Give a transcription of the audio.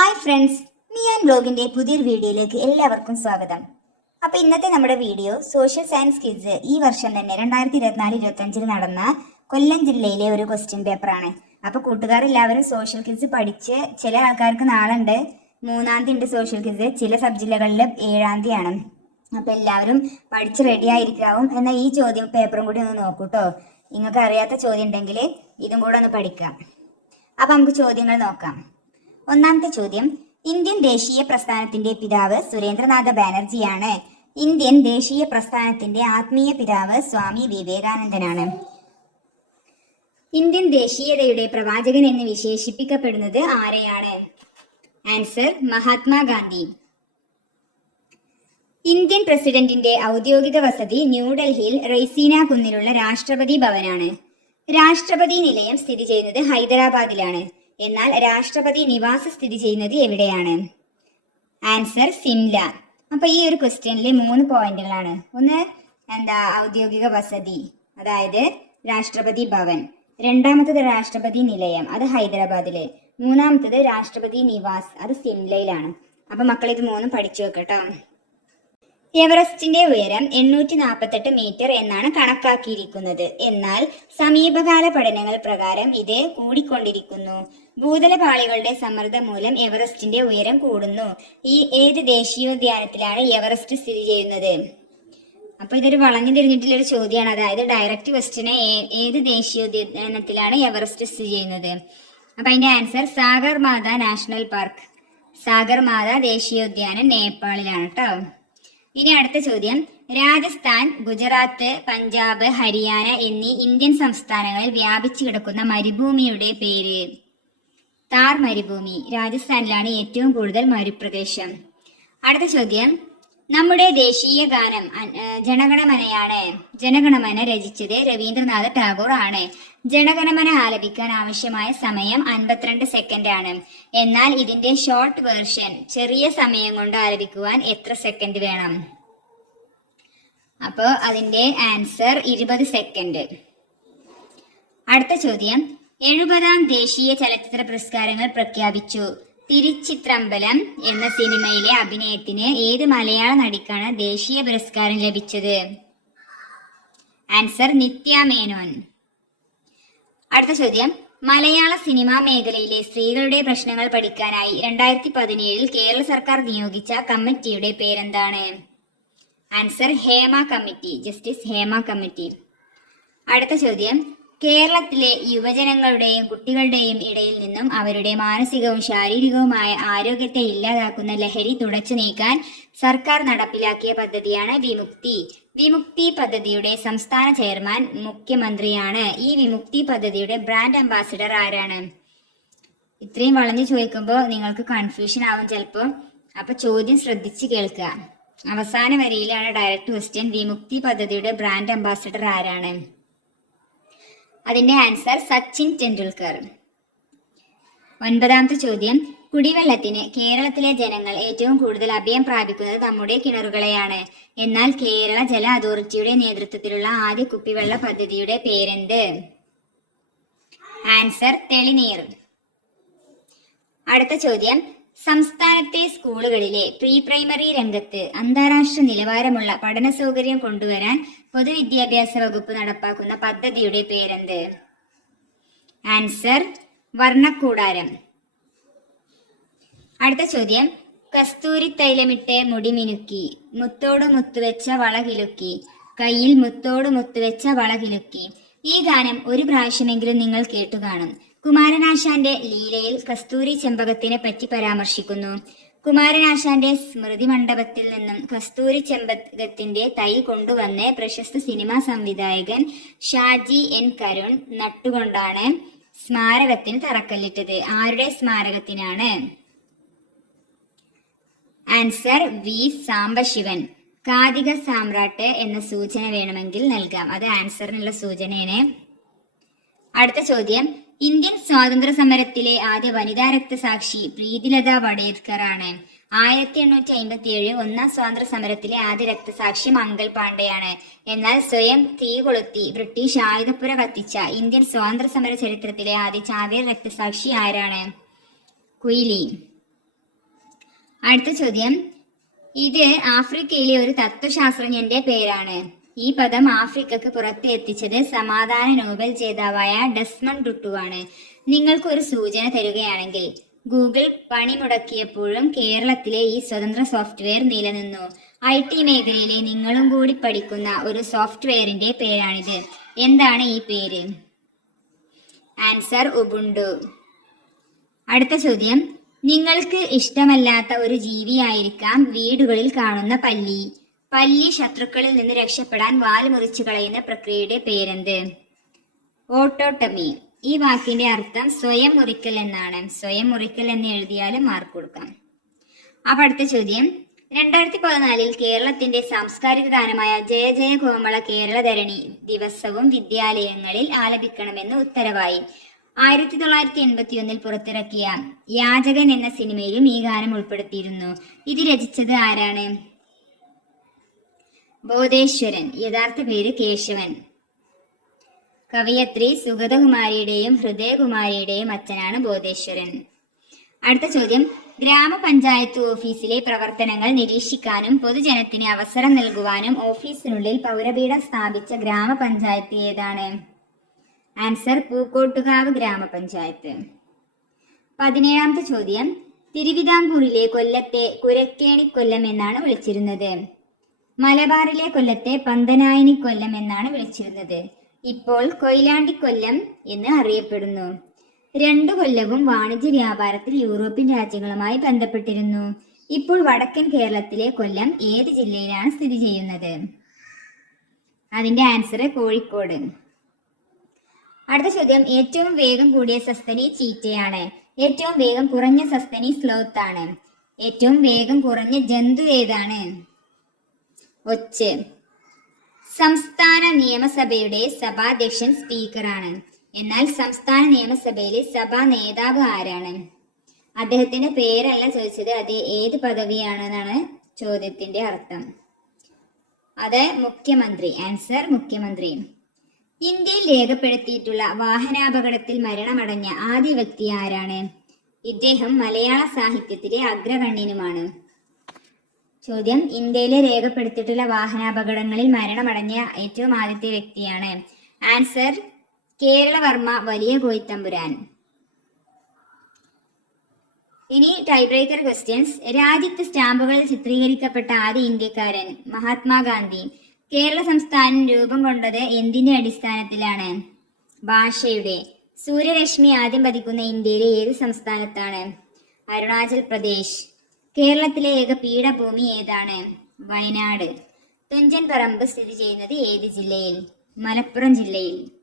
Hi friends Mian ബ്ലോഗിന്റെ പുതിയൊരു വീഡിയോയിലേക്ക് എല്ലാവർക്കും സ്വാഗതം. അപ്പൊ ഇന്നത്തെ നമ്മുടെ വീഡിയോ സോഷ്യൽ സയൻസ് കിഡ്സ് ഈ വർഷം തന്നെ രണ്ടായിരത്തി ഇരുപത്തിനാല് ഇരുപത്തി അഞ്ചിൽ നടന്ന കൊല്ലം ജില്ലയിലെ ഒരു ക്വസ്റ്റ്യൻ പേപ്പറാണ് അപ്പൊ കൂട്ടുകാർ എല്ലാവരും സോഷ്യൽ കിഡ്സ് പഠിച്ച് ചില ആൾക്കാർക്ക് നാളുണ്ട്. മൂന്നാം തീയതി സോഷ്യൽ കിഡ്സ് ചില സബ് ജില്ലകളിൽ ഏഴാം തീയതിയാണ് അപ്പൊ എല്ലാവരും പഠിച്ച് റെഡി ആയിരിക്കാവും എന്നാൽ ഈ ചോദ്യം പേപ്പറും കൂടി ഒന്ന് നോക്കൂട്ടോ നിങ്ങൾക്ക് അറിയാത്ത ചോദ്യം ഉണ്ടെങ്കിൽ ഇതും കൂടെ ഒന്ന് പഠിക്കാം. അപ്പൊ നമുക്ക് ചോദ്യങ്ങൾ നോക്കാം. ഒന്നാമത്തെ ചോദ്യം. ഇന്ത്യൻ ദേശീയ പ്രസ്ഥാനത്തിന്റെ പിതാവ് സുരേന്ദ്രനാഥ ബാനർജിയാണ്. ഇന്ത്യൻ ദേശീയ പ്രസ്ഥാനത്തിന്റെ ആത്മീയ പിതാവ് സ്വാമി വിവേകാനന്ദനാണ്. ഇന്ത്യൻ ദേശീയതയുടെ പ്രവാചകൻ എന്ന് വിശേഷിപ്പിക്കപ്പെടുന്നത് ആരെയാണ്? ആൻസർ മഹാത്മാഗാന്ധി ഇന്ത്യൻ പ്രസിഡന്റിന്റെ ഔദ്യോഗിക വസതി ന്യൂഡൽഹിയിൽ റെയ്സീന കുന്നിലുള്ള രാഷ്ട്രപതി ഭവനാണ്. രാഷ്ട്രപതി നിലയം സ്ഥിതി ചെയ്യുന്നത് ഹൈദരാബാദിലാണ്. എന്നാൽ രാഷ്ട്രപതി നിവാസ് സ്ഥിതി ചെയ്യുന്നത് എവിടെയാണ്? ആൻസർ സിംല. അപ്പൊ ഈ ഒരു ക്വസ്റ്റ്യനിലെ മൂന്ന് പോയിന്റുകളാണ്. ഒന്ന് എന്താ ഔദ്യോഗിക വസതി അതായത് രാഷ്ട്രപതി ഭവൻ. രണ്ടാമത്തത് രാഷ്ട്രപതി നിലയം അത് ഹൈദരാബാദിൽ. മൂന്നാമത്തത് രാഷ്ട്രപതി നിവാസ് അത് സിംലയിലാണ്. അപ്പൊ മക്കൾ ഇത് മൂന്നും പഠിച്ചു വെക്കട്ടോ. എവറസ്റ്റിന്റെ ഉയരം എണ്ണൂറ്റി നാൽപ്പത്തെട്ട് മീറ്റർ എന്നാണ് കണക്കാക്കിയിരിക്കുന്നത്. എന്നാൽ സമീപകാല പഠനങ്ങൾ പ്രകാരം ഇത് കൂടിക്കൊണ്ടിരിക്കുന്നു. ഭൂതലപാളികളുടെ സമ്മർദ്ദം മൂലം എവറസ്റ്റിന്റെ ഉയരം കൂടുന്നു. ഈ ഏത് ദേശീയോദ്യാനത്തിലാണ് എവറസ്റ്റ് സ്ഥിതി ചെയ്യുന്നത്? അപ്പൊ ഇതൊരു വളഞ്ഞു തിരിഞ്ഞിട്ടുള്ള ഒരു ചോദ്യമാണ്. അതായത് ഡയറക്റ്റ് ക്വസ്റ്റിന് ഏത് ദേശീയോദ്യാനത്തിലാണ് എവറസ്റ്റ് സ്ഥിതി ചെയ്യുന്നത്? അപ്പൊ അതിന്റെ answer Sagar Matha national park. Sagar Matha ദേശീയോദ്യാനം നേപ്പാളിലാണ് കേട്ടോ ഇനി അടുത്ത ചോദ്യം. രാജസ്ഥാൻ ഗുജറാത്ത് പഞ്ചാബ് ഹരിയാന എന്നീ ഇന്ത്യൻ സംസ്ഥാനങ്ങളിൽ വ്യാപിച്ചു കിടക്കുന്ന മരുഭൂമിയുടെ പേര്. താർ മരുഭൂമി രാജസ്ഥാനിലാണ് ഏറ്റവും കൂടുതൽ മരുപ്രദേശം. അടുത്ത ചോദ്യം. നമ്മുടെ ദേശീയ ഗാനം ജനഗണമനയാണ് ജനഗണമന രചിച്ചത് രവീന്ദ്രനാഥ ടാഗോർ ആണ്. ജനഗണമന ആലപിക്കാൻ ആവശ്യമായ സമയം അൻപത്തിരണ്ട് സെക്കൻഡ് ആണ്. എന്നാൽ ഇതിന്റെ ഷോർട്ട് വേർഷൻ ചെറിയ സമയം കൊണ്ട് ആലപിക്കുവാൻ എത്ര സെക്കൻഡ് വേണം? അപ്പോൾ അതിന്റെ ആൻസർ ഇരുപത് സെക്കൻഡ് അടുത്ത ചോദ്യം. എഴുപതാം ദേശീയ ചലച്ചിത്ര പുരസ്കാരങ്ങൾ പ്രഖ്യാപിച്ചു. തിരുച്ചിത്രമ്പലം എന്ന സിനിമയിലെ അഭിനയത്തിന് ഏത് മലയാള നടിക്കാണ് ദേശീയ പുരസ്കാരം ലഭിച്ചത്? ആൻസർ നിത്യ മേനോൻ. അടുത്ത ചോദ്യം. മലയാള സിനിമാ മേഖലയിലെ സ്ത്രീകളുടെ പ്രശ്നങ്ങൾ പഠിക്കാനായി രണ്ടായിരത്തി പതിനേഴിൽ കേരള സർക്കാർ നിയോഗിച്ച കമ്മിറ്റിയുടെ പേരെന്താണ്? Answer Hema committee justice Hema committee. അടുത്ത ചോദ്യം. കേരളത്തിലെ യുവജനങ്ങളുടെയും കുട്ടികളുടെയും ഇടയിൽ നിന്നും അവരുടെ മാനസികവും ശാരീരികവുമായ ആരോഗ്യത്തെ ഇല്ലാതാക്കുന്ന ലഹരി തുടച്ചു നീക്കാൻ സർക്കാർ നടപ്പിലാക്കിയ പദ്ധതിയാണ് വിമുക്തി. വിമുക്തി പദ്ധതിയുടെ സംസ്ഥാന ചെയർമാൻ മുഖ്യമന്ത്രിയാണ്. ഈ വിമുക്തി പദ്ധതിയുടെ ബ്രാൻഡ് അംബാസിഡർ ആരാണ്? ഇത്രയും വളഞ്ഞു ചോദിക്കുമ്പോൾ നിങ്ങൾക്ക് കൺഫ്യൂഷൻ ആവും ചിലപ്പോൾ അപ്പൊ ചോദ്യം ശ്രദ്ധിച്ച് കേൾക്കുക. അവസാന വരിയിലാണ് ഡയറക്ട് ക്വസ്റ്റ്യൻ വിമുക്തി പദ്ധതിയുടെ ബ്രാൻഡ് അംബാസിഡർ ആരാണ്? അതിന്റെ ആൻസർ സച്ചിൻ ടെണ്ടുൽക്കർ. ഒൻപതാമത്തെ ചോദ്യം. കുടിവെള്ളത്തിന് കേരളത്തിലെ ജനങ്ങൾ ഏറ്റവും കൂടുതൽ അഭയം പ്രാപിക്കുന്നത് നമ്മുടെ കിണറുകളെയാണ്. എന്നാൽ കേരള ജല അതോറിറ്റിയുടെ നേതൃത്വത്തിലുള്ള ആദ്യ കുപ്പിവെള്ള പദ്ധതിയുടെ പേരെന്ത്? ആൻസർ തെളിനീർ. അടുത്ത ചോദ്യം. സംസ്ഥാനത്തെ സ്കൂളുകളിലെ പ്രീ പ്രൈമറി രംഗത്ത് അന്താരാഷ്ട്ര നിലവാരമുള്ള പഠന സൗകര്യം കൊണ്ടുവരാൻ പൊതുവിദ്യാഭ്യാസ വകുപ്പ് നടപ്പാക്കുന്ന പദ്ധതിയുടെ പേരെന്ത്? ആൻസർ വർണക്കൂടാരം. അടുത്ത ചോദ്യം. കസ്തൂരി തൈലമിട്ട് മുടി മിനുക്കി മുത്തോട് മുത്തുവെച്ച വള കിലുക്കി കയ്യിൽ മുത്തോട് മുത്തുവെച്ച വള കിലുക്കി. ഈ ഗാനം ഒരു പ്രാവശ്യമെങ്കിലും നിങ്ങൾ കേട്ടു കാണും കുമാരനാശാന്റെ ലീലയിൽ കസ്തൂരി ചെമ്പകത്തിനെ പറ്റി പരാമർശിക്കുന്നു. കുമാരനാശാന്റെ സ്മൃതി മണ്ഡപത്തിൽ നിന്നും കസ്തൂരി ചെമ്പകത്തിന്റെ തൈ കൊണ്ടുവന്ന് പ്രശസ്ത സിനിമാ സംവിധായകൻ ഷാജി എൻ കരുൺ നട്ടുകൊണ്ടാണ് സ്മാരകത്തിന് തറക്കല്ലിട്ടത്. ആരുടെ സ്മാരകത്തിനാണ്? Answer V Sambasivan. കാതിക സാമ്രാട്ട് എന്ന സൂചന വേണമെങ്കിൽ നൽകാം. അത് ആൻസറിനുള്ള സൂചനയാണ്. അടുത്ത ചോദ്യം. ഇന്ത്യൻ സ്വാതന്ത്ര്യ സമരത്തിലെ ആദ്യ വനിതാ രക്തസാക്ഷി പ്രീതിലത വടേർക്കർ ആണ് ആയിരത്തി എണ്ണൂറ്റി അമ്പത്തി ഏഴ് ഒന്നാം സ്വാതന്ത്ര്യ സമരത്തിലെ ആദ്യ രക്തസാക്ഷി മംഗൾ പാണ്ഡെയാണ്. എന്നാൽ സ്വയം തീ കൊളുത്തി ബ്രിട്ടീഷ് ആയുധപ്പുര കത്തിച്ച ഇന്ത്യൻ സ്വാതന്ത്ര്യ സമര ചരിത്രത്തിലെ ആദ്യ ചാവേർ രക്തസാക്ഷി ആരാണ്? കുയിലി. അടുത്ത ചോദ്യം. ഇത് ആഫ്രിക്കയിലെ ഒരു തത്വശാസ്ത്രജ്ഞന്റെ പേരാണ്. ഈ പദം ആഫ്രിക്കക്ക് പുറത്ത് എത്തിച്ചത് സമാധാന നോബൽ ജേതാവായ ഡസ്മൺ ടുട്ടുവാണ് നിങ്ങൾക്ക് ഒരു സൂചന തരുകയാണെങ്കിൽ ഗൂഗിൾ പണി മുടക്കിയപ്പോഴും കേരളത്തിലെ ഈ സ്വതന്ത്ര സോഫ്റ്റ്വെയർ നിലനിന്നു. ഐ ടി മേഖലയിലെ നിങ്ങളും കൂടി പഠിക്കുന്ന ഒരു സോഫ്റ്റ്വെയറിന്റെ പേരാണിത്. എന്താണ് ഈ പേര്? Answer Ubuntu. അടുത്ത ചോദ്യം. നിങ്ങൾക്ക് ഇഷ്ടമല്ലാത്ത ഒരു ജീവിയായിരിക്കാം വീടുകളിൽ കാണുന്ന പല്ലി. പല്ലി ശത്രുക്കളിൽ നിന്ന് രക്ഷപ്പെടാൻ വാൽ മുറിച്ചു കളയുന്ന പ്രക്രിയയുടെ പേരെന്ത്? ഓട്ടോട്ടമി. ഈ വാക്കിന്റെ അർത്ഥം സ്വയം മുറിക്കൽ എന്നാണ്. സ്വയം മുറിക്കൽ എന്ന് എഴുതിയാലും മാർക്ക് കൊടുക്കാം. അപ്പൊ അടുത്ത ചോദ്യം. രണ്ടായിരത്തി പതിനാലിൽ കേരളത്തിന്റെ സാംസ്കാരിക ഗാനമായ ജയ ജയ കോമള കേരളധരണി ദിവസവും വിദ്യാലയങ്ങളിൽ ആലപിക്കണമെന്ന് ഉത്തരവായി. ആയിരത്തി തൊള്ളായിരത്തി എൺപത്തി ഒന്നിൽ പുറത്തിറക്കിയ യാചകൻ എന്ന സിനിമയിലും ഈ ഗാനം ഉൾപ്പെടുത്തിയിരുന്നു. ഇത് രചിച്ചത് ആരാണ്? ബോധേശ്വരൻ യഥാർത്ഥ പേര് കേശവൻ. കവയത്രി സുഗതകുമാരിയുടെയും ഹൃദയകുമാരിയുടെയും അച്ഛനാണ് ബോധേശ്വരൻ. അടുത്ത ചോദ്യം. ഗ്രാമപഞ്ചായത്ത് ഓഫീസിലെ പ്രവർത്തനങ്ങൾ നിരീക്ഷിക്കാനും പൊതുജനത്തിന് അവസരം നൽകുവാനും ഓഫീസിനുള്ളിൽ പൗരപീഠം സ്ഥാപിച്ച ഗ്രാമപഞ്ചായത്ത് ഏതാണ്? ആൻസർ പൂക്കോട്ടുകാവ് ഗ്രാമപഞ്ചായത്ത്. പതിനേഴാമത്തെ ചോദ്യം. തിരുവിതാംകൂറിലെ കൊല്ലത്തെ കുരക്കേണിക്കൊല്ലം എന്നാണ് വിളിച്ചിരുന്നത്. മലബാറിലെ കൊല്ലത്തെ പന്തനായിനി കൊല്ലം എന്നാണ് വിളിച്ചിരുന്നത്. ഇപ്പോൾ കൊയിലാണ്ടി കൊല്ലം എന്ന് അറിയപ്പെടുന്നു. രണ്ടു കൊല്ലവും വാണിജ്യ വ്യാപാരത്തിൽ യൂറോപ്യൻ രാജ്യങ്ങളുമായി ബന്ധപ്പെട്ടിരുന്നു. ഇപ്പോൾ വടക്കൻ കേരളത്തിലെ കൊല്ലം ഏത് ജില്ലയിലാണ് സ്ഥിതി ചെയ്യുന്നത്? അതിന്റെ ആൻസർ കോഴിക്കോട്. അടുത്ത ചോദ്യം. ഏറ്റവും വേഗം കൂടിയ സസ്തനി ചീറ്റയാണ്. ഏറ്റവും വേഗം കുറഞ്ഞ സസ്തനി സ്ലോത്ത് ആണ് ഏറ്റവും വേഗം കുറഞ്ഞ ജന്തു ഏതാണ്? ഒച്ച്. സംസ്ഥാന നിയമസഭയുടെ സഭാധ്യക്ഷൻ സ്പീക്കറാണ്. എന്നാൽ സംസ്ഥാന നിയമസഭയിലെ സഭാ നേതാവ് ആരാണ്? അദ്ദേഹത്തിന്റെ പേരല്ല ചോദിച്ചത് അത് ഏത് പദവിയാണെന്നാണ് ചോദ്യത്തിന്റെ അർത്ഥം. അത് മുഖ്യമന്ത്രി ആൻസർ മുഖ്യമന്ത്രി. ഇന്ത്യയിൽ രേഖപ്പെടുത്തിയിട്ടുള്ള വാഹനാപകടത്തിൽ മരണമടഞ്ഞ ആദ്യ വ്യക്തി ആരാണ്? ഇദ്ദേഹം മലയാള സാഹിത്യത്തിലെ അഗ്രഗണ്യനുമാണ്. ചോദ്യം. ഇന്ത്യയിലെ രേഖപ്പെടുത്തിയിട്ടുള്ള വാഹനാപകടങ്ങളിൽ മരണമടഞ്ഞ ഏറ്റവും ആദ്യത്തെ വ്യക്തിയാണ്. ആൻസർ കേരളവർമ്മ വലിയ കോയിത്തമ്പുരാൻ ഇനി ടൈ ബ്രേക്കർ ക്വസ്റ്റ്യൻസ് രാജ്യത്ത് സ്റ്റാമ്പുകളിൽ ചിത്രീകരിക്കപ്പെട്ട ആദ്യ ഇന്ത്യക്കാരൻ മഹാത്മാഗാന്ധി. കേരള സംസ്ഥാനം രൂപം കൊണ്ടത് എന്തിന്റെ അടിസ്ഥാനത്തിലാണ്? ഭാഷയുടെ. സൂര്യരശ്മി ആദ്യം പതിക്കുന്ന ഇന്ത്യയിലെ ഏത് സംസ്ഥാനത്താണ്? അരുണാചൽ പ്രദേശ്. കേരളത്തിലെ ഏക പീഠഭൂമി ഏതാണ്? വയനാട്. തുഞ്ചൻ പറമ്പ് സ്ഥിതി ചെയ്യുന്നത് ഏത് ജില്ലയിൽ? മലപ്പുറം ജില്ലയിൽ.